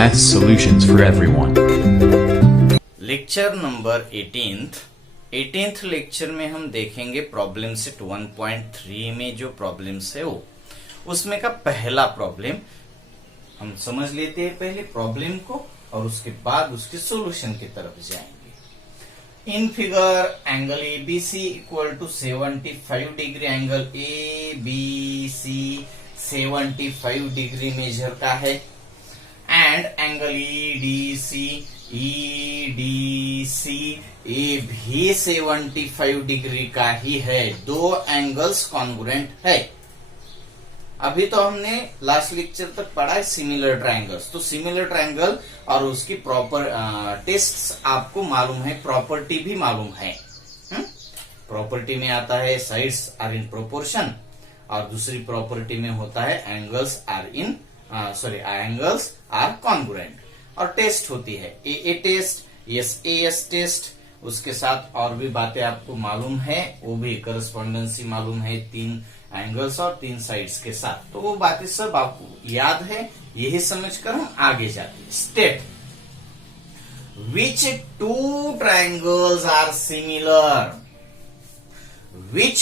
Math solutions for everyone. Lecture number 18th lecture में हम देखेंगे प्रॉब्लम सेट 1.3 में जो प्रॉब्लम्स है वो उसमें का पहला प्रॉब्लम हम समझ लेते हैं पहले प्रॉब्लम को और उसके बाद उसके सॉल्यूशन की तरफ जाएंगे। In figure angle ABC equal to 75 degree angle ABC 75 degree measure का है एंड एंगल ईडीसी ये भी 75 डिग्री का ही है। दो एंगल्स कॉन्ग्रुएंट है। अभी तो हमने लास्ट लेक्चर तक पढ़ा है सिमिलर ट्रायंगल्स। तो सिमिलर ट्रायंगल और उसकी प्रॉपर टेस्ट्स आपको मालूम है, प्रॉपर्टी भी मालूम है। प्रॉपर्टी में आता है साइड्स आर इन प्रोपोर्शन और दूसरी प्रॉपर्टी में होता है एंगल्स आर कॉन्ग्रुएंट और टेस्ट होती है ए टेस्ट, एस टेस्ट। उसके साथ और भी बातें आपको मालूम है, वो भी करस्पॉन्डेंसी मालूम है 3 एंगल्स और 3 साइड्स के साथ। तो वो बातें सब आपको याद है, यही समझकर हम आगे जाते हैं। State which 2 triangles are similar, which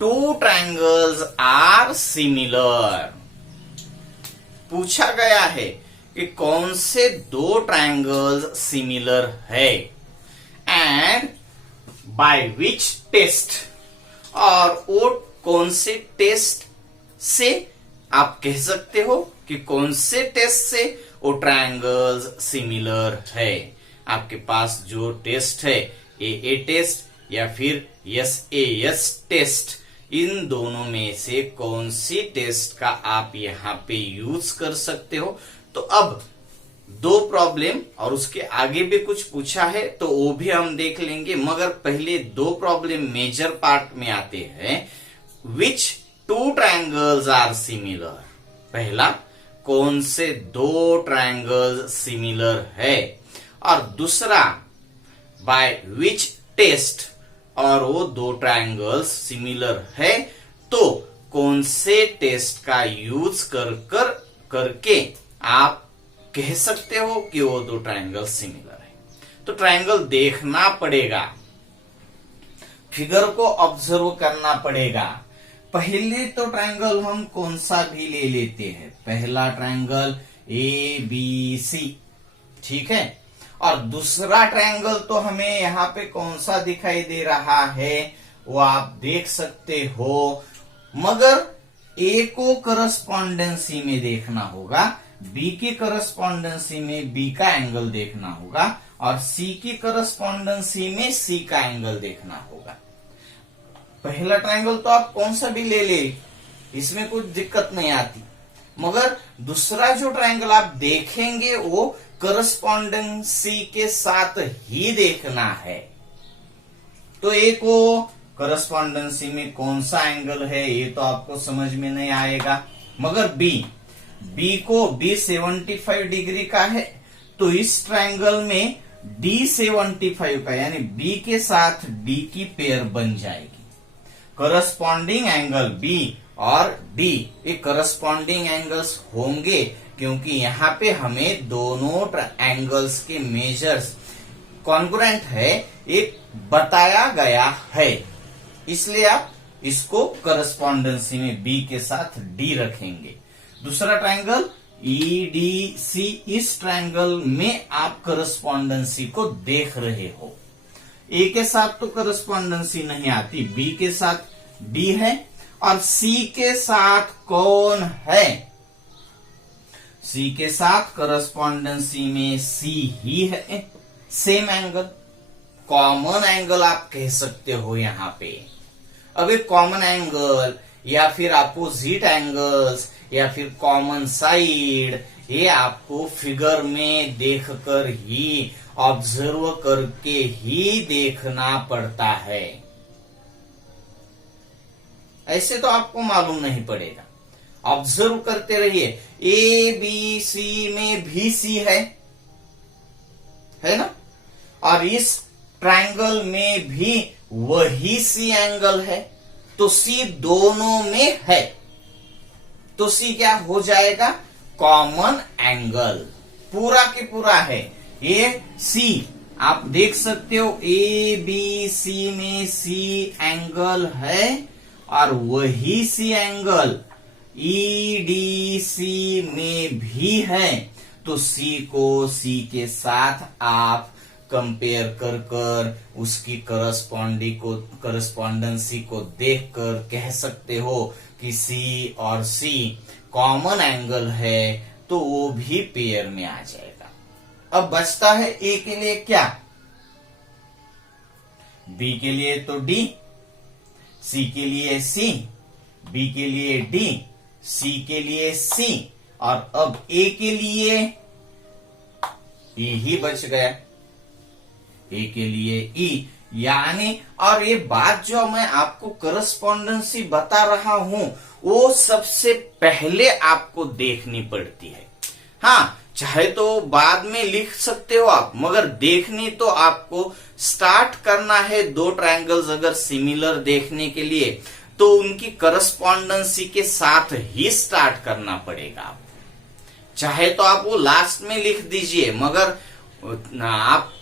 2 triangles are similar. पूछा गया है कि कौन से 2 ट्रायंगल्स सिमिलर है एंड बाय विच टेस्ट, और वो कौन से टेस्ट से आप कह सकते हो कि कौन से टेस्ट से वो ट्रायंगल्स सिमिलर है। आपके पास जो टेस्ट है ए टेस्ट या फिर एस टेस्ट, इन दोनों में से कौन सी टेस्ट का आप यहां पे यूज कर सकते हो। तो अब 2 प्रॉब्लम और उसके आगे भी कुछ पूछा है तो वो भी हम देख लेंगे, मगर पहले 2 प्रॉब्लम मेजर पार्ट में आते हैं। विच 2 ट्रायंगल्स आर सिमिलर, पहला कौन से 2 ट्रायंगल्स सिमिलर है, और दूसरा बाय विच टेस्ट, और वो 2 ट्रायंगल्स सिमिलर है तो कौन से टेस्ट का यूज करके आप कह सकते हो कि वो 2 ट्रायंगल सिमिलर है। तो ट्रायंगल देखना पड़ेगा, फिगर को ऑब्जर्व करना पड़ेगा। पहले तो ट्रायंगल हम कौन सा भी ले लेते हैं, पहला ट्रायंगल ए बी सी, ठीक है। और दूसरा ट्रायंगल तो हमें यहाँ पे कौन सा दिखाई दे रहा है वो आप देख सकते हो, मगर ए को करस्पॉन्डेंसी में देखना होगा, बी की करस्पॉन्डेंसी में बी का एंगल देखना होगा और सी की करस्पॉन्डेंसी में सी का एंगल देखना होगा। पहला ट्रायंगल तो आप कौन सा भी ले ले, इसमें कुछ दिक्कत नहीं आती, मगर दूसरा जो ट्रायंगल आप देखेंगे वो करस्पॉन्डेंसी के साथ ही देखना है। तो ए को करस्पॉन्डेंसी में कौन सा एंगल है ये तो आपको समझ में नहीं आएगा, मगर बी को 75 डिग्री का है तो इस ट्रायंगल में डी 75 का, यानी बी के साथ डी की पेयर बन जाएगी। करस्पॉन्डिंग एंगल बी और डी ये करस्पॉन्डिंग एंगल्स होंगे क्योंकि यहाँ पे हमें दोनों एंगल्स के मेजर्स कॉन्ग्रुएंट है ये बताया गया है, इसलिए आप इसको करस्पॉन्डेंसी में बी के साथ डी रखेंगे। दूसरा ट्रायंगल ईडीसी, इस ट्रायंगल में आप करस्पॉन्डेंसी को देख रहे हो। ए के साथ तो करस्पॉन्डेंसी नहीं आती, बी के साथ डी है और सी के साथ कौन है, सी के साथ करस्पॉन्डेंसी में सी ही है। सेम एंगल, कॉमन एंगल आप कह सकते हो यहाँ पे। अब एक कॉमन एंगल या फिर अपोजिट एंगल्स या फिर कॉमन साइड, ये आपको फिगर में देखकर ही, ऑब्जर्व करके ही देखना पड़ता है, ऐसे तो आपको मालूम नहीं पड़ेगा। ऑब्जर्व करते रहिए। ए बी सी में भी सी है ना, और इस ट्रायंगल में भी वही सी एंगल है, तो सी दोनों में है तो सी क्या हो जाएगा, कॉमन एंगल। पूरा के पूरा है। ए सी आप देख सकते हो, ए बी सी में सी एंगल है और वही सी एंगल ई डी सी में भी है। तो सी को सी के साथ आप कंपेयर कर कर उसकी करस्पॉन्डेंसी को देखकर कह सकते हो कि सी और सी कॉमन एंगल है, तो वो भी पेयर में आ जाएगा। अब बचता है ए के लिए क्या, बी के लिए तो डी, सी के लिए सी, बी के लिए डी, सी के लिए सी, और अब ए के लिए ई ही बच गया, ए के लिए ई। यानी और ये बात जो मैं आपको करस्पॉन्डेंसी बता रहा हूं वो सबसे पहले आपको देखनी पड़ती है। हाँ, चाहे तो बाद में लिख सकते हो आप, मगर देखनी तो आपको स्टार्ट करना है। दो ट्रायंगल्स अगर सिमिलर देखने के लिए तो उनकी करस्पॉन्डेंसी के साथ ही स्टार्ट करना पड़ेगा। आप चाहे तो आप वो लास्ट में लिख दीजिए, मगर आप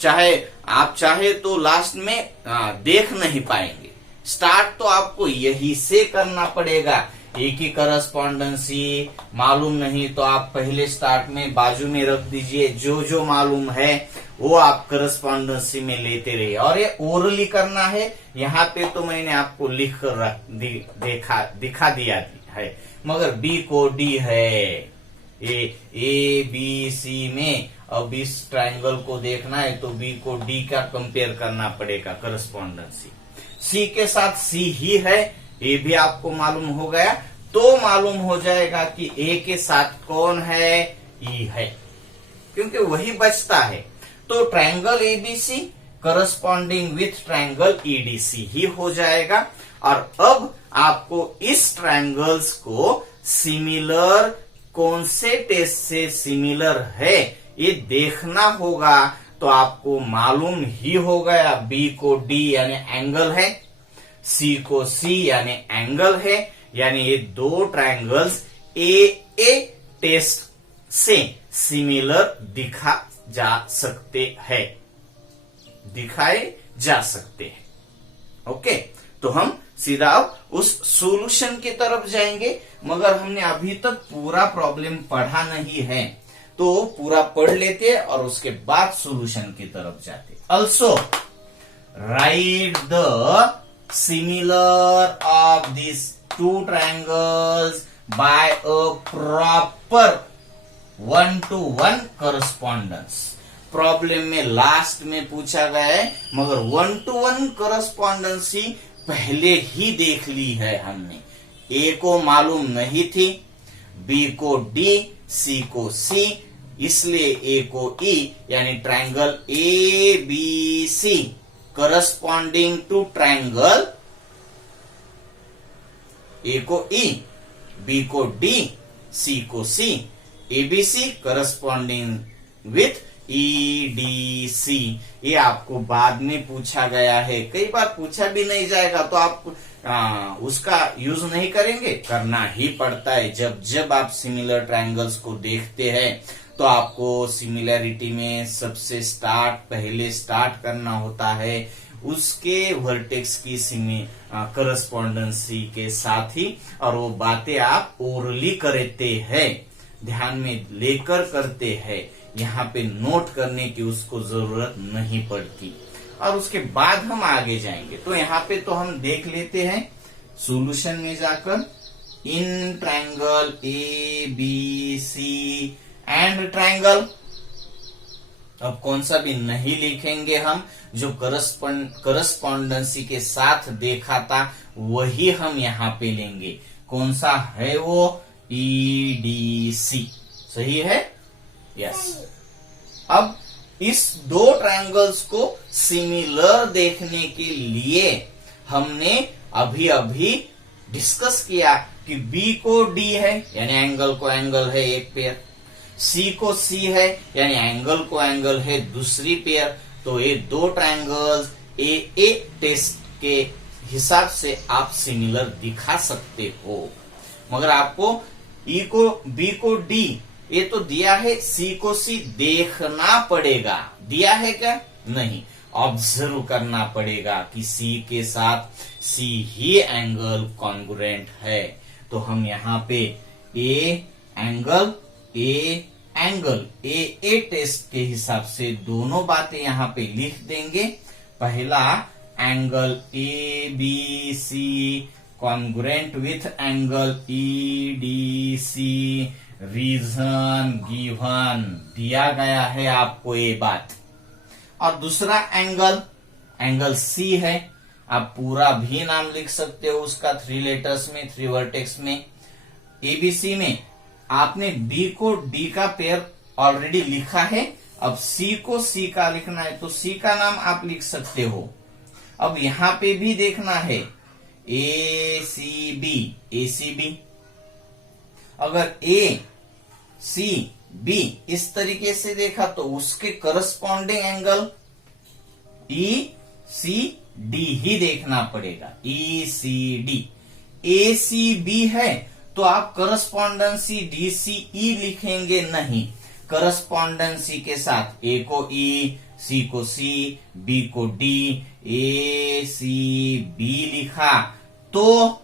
चाहे तो लास्ट में देख नहीं पाएंगे। स्टार्ट तो आपको यही से करना पड़ेगा। एक ही करस्पॉन्डेंसी मालूम नहीं तो आप पहले स्टार्ट में बाजू में रख दीजिए, जो जो मालूम है वो आप करस्पॉन्डेंसी में लेते रहिए। और ये ओरली करना है, यहाँ पे तो मैंने आपको लिख कर दिखा दिया है, मगर बी को डी है, ए बी सी में अब इस ट्रायंगल को देखना है तो बी को डी का कंपेयर करना पड़ेगा करस्पॉन्डेंसी। सी के साथ सी ही है, ये भी आपको मालूम हो गया, तो मालूम हो जाएगा कि ए के साथ कौन है, ई है, क्योंकि वही बचता है। तो triangle ABC corresponding with triangle EDC ही हो जाएगा। और अब आपको इस ट्रायंगल्स को सिमिलर कौन से टेस्ट से सिमिलर है ये देखना होगा। तो आपको मालूम ही हो गया, बी को डी यानी एंगल है, सी को सी यानी एंगल है, यानी ये दो ट्रायंगल्स ए टेस्ट से सिमिलर दिखाए जा सकते हैं। ओके, तो हम सीधा अब उस सॉल्यूशन की तरफ जाएंगे, मगर हमने अभी तक पूरा प्रॉब्लम पढ़ा नहीं है, तो पूरा पढ़ लेते हैं और उसके बाद सॉल्यूशन की तरफ जाते। Also write the similar of this two triangles by a proper 1-to-1 correspondence. Problem में लास्ट में पूछा गया है, मगर 1-to-1 करस्पॉन्डेंसी पहले ही देख ली है हमने। ए को मालूम नहीं थी, बी को डी, सी को सी, इसलिए ए को ई, यानी triangle A B C corresponding to triangle A को ई, बी को डी, सी को C, ABC corresponding with EDC. ये आपको बाद में पूछा गया है, कई बार पूछा भी नहीं जाएगा तो आप उसका यूज नहीं करेंगे, करना ही पड़ता है। जब आप सिमिलर ट्रायंगल्स को देखते हैं तो आपको सिमिलैरिटी में सबसे पहले स्टार्ट करना होता है उसके वर्टेक्स की करस्पॉन्डेंसी के साथ ही, और वो बातें आप ओरली करते हैं, ध्यान में लेकर करते हैं, यहाँ पे नोट करने की उसको जरूरत नहीं पड़ती। और उसके बाद हम आगे जाएंगे। तो यहाँ पे तो हम देख लेते हैं सॉल्यूशन में जाकर, in triangle A B C and triangle, अब कौन सा भी नहीं लिखेंगे हम, जो करस्पॉन्डेंसी के साथ देखा था वही हम यहाँ पे लेंगे। कौन सा है वो, ईडीसी, सही है, यस। अब इस दो ट्रायंगल्स को सिमिलर देखने के लिए हमने अभी डिस्कस किया कि बी को डी है यानी एंगल को एंगल है एक पेयर, सी को सी है यानी एंगल को एंगल है दूसरी पेयर। तो ये दो ट्रायंगल्स ए टेस्ट के हिसाब से आप सिमिलर दिखा सकते हो, मगर आपको ई को बी को डी ये तो दिया है सी को सी देखना पड़ेगा, दिया है क्या? नहीं, ऑब्जर्व करना पड़ेगा कि सी के साथ सी ही एंगल कॉन्ग्रुएंट है। तो हम यहाँ पे ए एंगल ए टेस्ट के हिसाब से दोनों बातें यहाँ पे लिख देंगे। पहला angle A B C congruent with angle E D C, reason given, दिया गया है आपको ये बात। और दूसरा एंगल सी है, आप पूरा भी नाम लिख सकते हो उसका 3 लेटर्स में, 3 वर्टेक्स में। एबीसी में आपने बी को डी का पेयर ऑलरेडी लिखा है, अब सी को सी का लिखना है तो सी का नाम आप लिख सकते हो। अब यहां पे भी देखना है ए सी बी, अगर ए सी बी इस तरीके से देखा तो उसके corresponding angle E C D ही देखना पड़ेगा, ई सी डी। ए सी बी है तो आप करस्पॉन्डेंसी डी सी ई लिखेंगे नहीं, करस्पॉन्डेंसी के साथ ए को ई, सी को सी, बी को डी, ए सी बी लिखा तो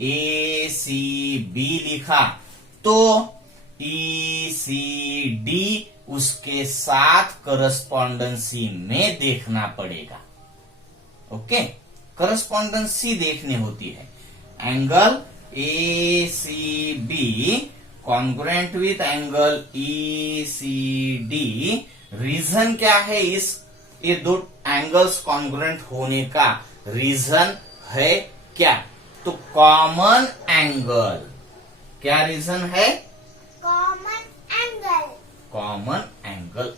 ए सी बी लिखा तो ई सी डी उसके साथ करस्पॉन्डेंसी में देखना पड़ेगा। ओके, करस्पॉन्डेंसी देखनी होती है। Angle A C B congruent with angle E C D, reason क्या है ये दो एंगल्स कॉन्ग्रुएंट होने का रीजन है क्या? तो कॉमन एंगल, क्या रीजन है? कॉमन एंगल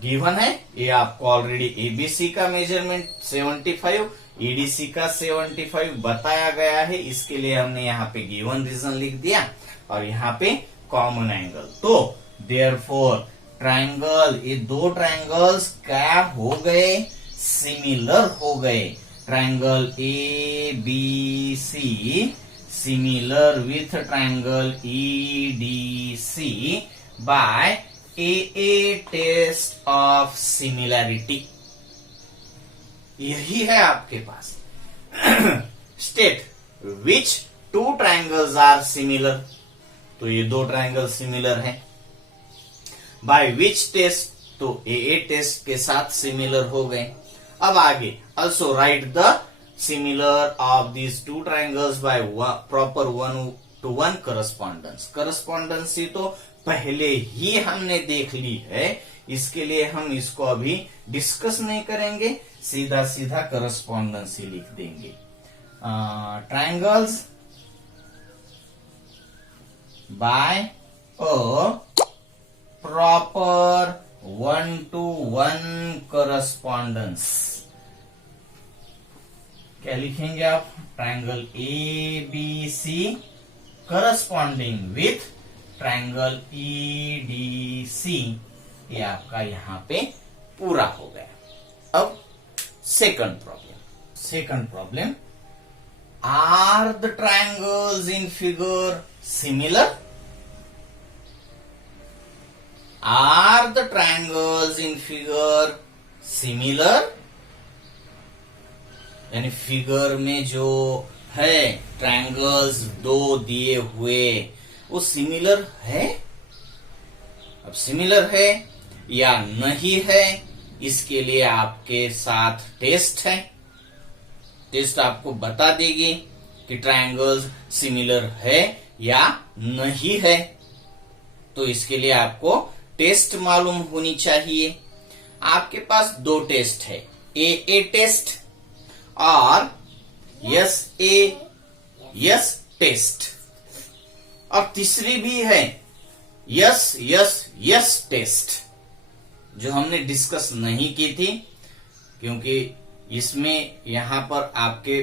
गिवन है। ये आपको ऑलरेडी एबीसी का मेजरमेंट 75, ईडीसी का 75 बताया गया है, इसके लिए हमने यहाँ पे गिवन रीजन लिख दिया और यहाँ पे कॉमन एंगल। तो देयरफॉर ट्रायंगल, ये दो ट्रायंगल्स क्या हो गए? सिमिलर हो गए। Triangle A B C similar with triangle EDC by AA test of similarity. यही है आपके पास। State which 2 triangles are similar, तो ये 2 ट्रायंगल सिमिलर हैं। बाय विच टेस्ट, तो AA टेस्ट के साथ सिमिलर हो गए। अब आगे also write the similar of these 2 triangles by proper 1-to-1 correspondence। correspondency तो पहले ही हमने देख ली है, इसके लिए हम इसको अभी डिस्कस नहीं करेंगे, सीधा सीधा correspondency लिख देंगे। triangles by a proper 1-to-1 correspondence, क्या लिखेंगे आप? Triangle A B C corresponding with triangle E D C, ये आपका यहां पे पूरा हो गया। अब second problem, are the triangles in figure similar? Are the triangles in figure similar? यानी फिगर में जो है ट्रायंगल्स 2 दिए हुए वो सिमिलर है? अब सिमिलर है या नहीं है, इसके लिए आपके साथ टेस्ट है। टेस्ट आपको बता देगी कि ट्रायंगल्स सिमिलर है या नहीं है। तो इसके लिए आपको टेस्ट मालूम होनी चाहिए। आपके पास 2 टेस्ट है, ए टेस्ट और यस टेस्ट, और तीसरी भी है यस टेस्ट, जो हमने डिस्कस नहीं की थी क्योंकि इसमें यहां पर आपके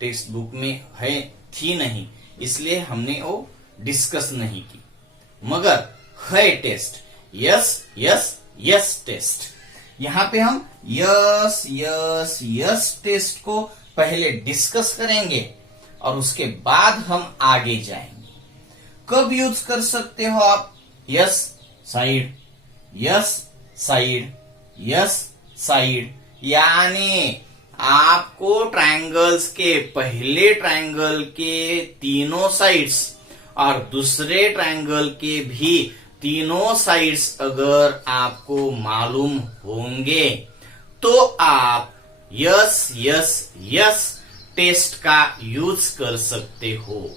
टेक्स्ट बुक में थी नहीं, इसलिए हमने वो डिस्कस नहीं की। मगर है टेस्ट यस टेस्ट। यहां पे हम यस टेस्ट को पहले डिस्कस करेंगे और उसके बाद हम आगे जाएंगे। कब यूज कर सकते हो आप? Yes side, yes side, yes side, यानी आपको ट्रायंगल्स के पहले ट्रायंगल के तीनों साइड्स और दूसरे ट्रायंगल के भी तीनों साइड्स अगर आपको मालूम होंगे तो आप यस यस यस टेस्ट का यूज कर सकते हो।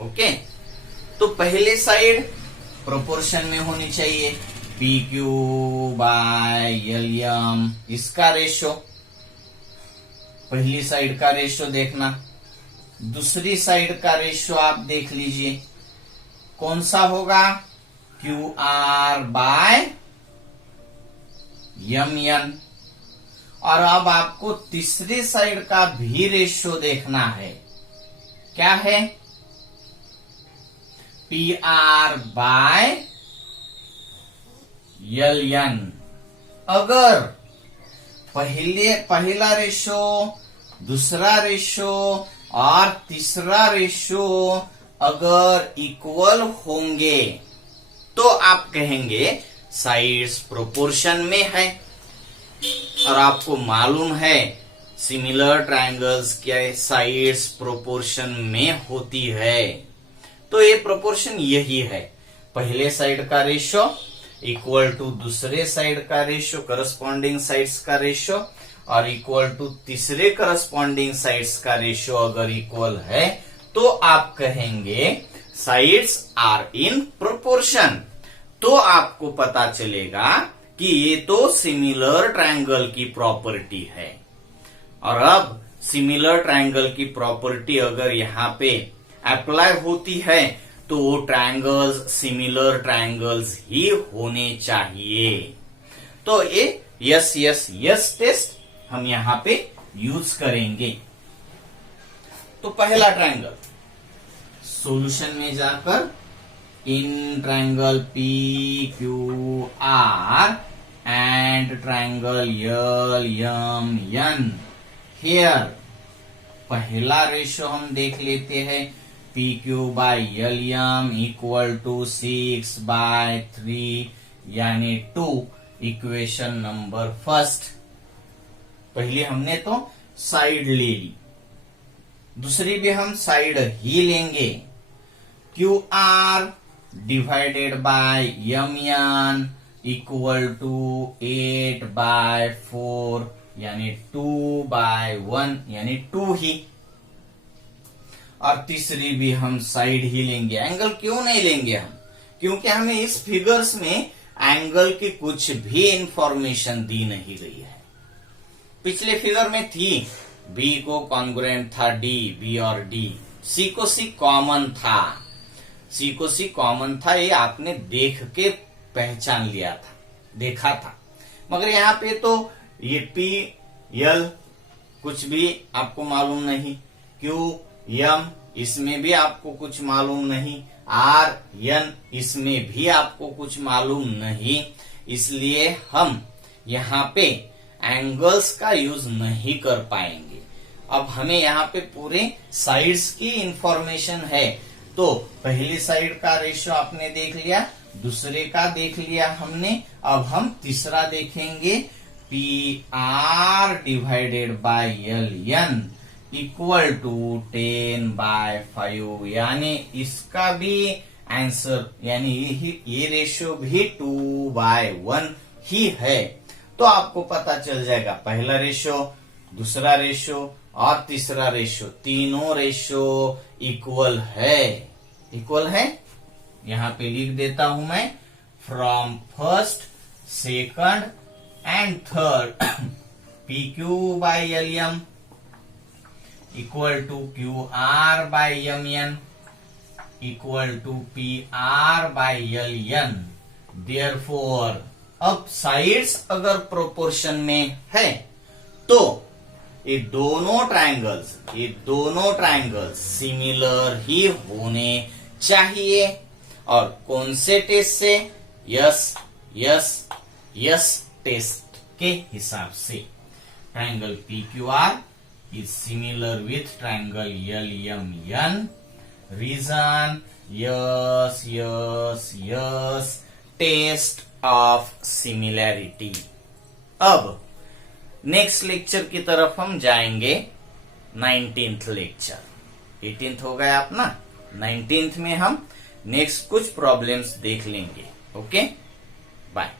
ओके, तो पहले साइड प्रोपोर्शन में होनी चाहिए P Q by L M, इसका रेशो, पहली साइड का रेशो देखना। दूसरी साइड का रेशो आप देख लीजिए कौन सा होगा, Q R by M N. और अब आपको तीसरी साइड का भी रेशो देखना है, क्या है, P R by L N. अगर पहला रेशो, दूसरा रेशो और तीसरा रेशो अगर इक्वल होंगे तो आप कहेंगे साइड्स प्रोपोर्शन में है। और आपको मालूम है सिमिलर ट्रायंगल्स के साइड्स प्रोपोर्शन में होती है। तो ये प्रोपोर्शन यही है, पहले साइड का रेशो इक्वल टू दूसरे साइड का रेशो, करस्पॉन्डिंग साइड्स का रेशो, और इक्वल टू तीसरे करस्पॉन्डिंग साइड्स का रेशो अगर इक्वल है तो आप कहेंगे साइड्स आर इन प्रोपोर्शन। तो आपको पता चलेगा कि ये तो सिमिलर ट्रायंगल की प्रॉपर्टी है। और अब सिमिलर ट्रायंगल की प्रॉपर्टी अगर यहाँ पे अप्लाई होती है तो वो ट्रायंगल्स सिमिलर ट्रायंगल्स ही होने चाहिए। तो ये यस यस यस टेस्ट हम यहां पे यूज करेंगे। तो पहला ट्रायंगल, सॉल्यूशन में जाकर in triangle P Q R and triangle L M N, here पहला रेशो हम देख लेते हैं, P Q by L M equal to 6/3 यानी 2, इक्वेशन नंबर फर्स्ट। पहले हमने तो साइड ले ली, दूसरी भी हम साइड ही लेंगे, Q R divided by M N equal to 8/4 यानी 2/1 यानी 2 ही। और तीसरी भी हम साइड ही लेंगे। एंगल क्यों नहीं लेंगे हम? क्योंकि हमें इस फिगर्स में एंगल की कुछ भी इंफॉर्मेशन दी नहीं गई है। पिछले फिगर में थी, बी को कॉन्ग्रुएंट था डी, बी और डी, सी को सी कॉमन था, सी को सी कॉमन था, ये आपने देख के पहचान लिया था, देखा था। मगर यहाँ पे तो ये पी एल कुछ भी आपको मालूम नहीं, क्यू एम इसमें भी आपको कुछ मालूम नहीं, आर एन इसमें भी आपको कुछ मालूम नहीं, इसलिए हम यहाँ पे एंगल्स का यूज नहीं कर पाएंगे। अब हमें यहाँ पे पूरे साइड्स की इंफॉर्मेशन है। तो पहली साइड का रेशियो आपने देख लिया, दूसरे का देख लिया हमने, अब हम तीसरा देखेंगे, P R divided by L N equal to 10/5 यानी इसका भी आंसर यानी ये रेशियो भी 2/1 ही है। तो आपको पता चल जाएगा पहला रेशियो, दूसरा रेशियो और तीसरा रेशियो, तीनों रेशियो इक्वल है। इक्वल है, यहां पे लिख देता हूं मैं, from first, second and third P Q by L M equal to Q R by M N equal to P R by L N. Therefore अब साइड्स अगर प्रोपोर्शन में है तो ये दोनों ट्रायंगल्स सिमिलर ही होने चाहिए। और कौन से टेस्ट से? यस यस यस टेस्ट के हिसाब से। Triangle P Q R is similar with triangle LMN reason, yes yes yes, test of similarity. अब नेक्स्ट लेक्चर की तरफ हम जाएंगे, 19th लेक्चर। 18th हो गया अपना, 19th में हम नेक्स्ट कुछ प्रॉब्लम्स देख लेंगे। Okay, bye.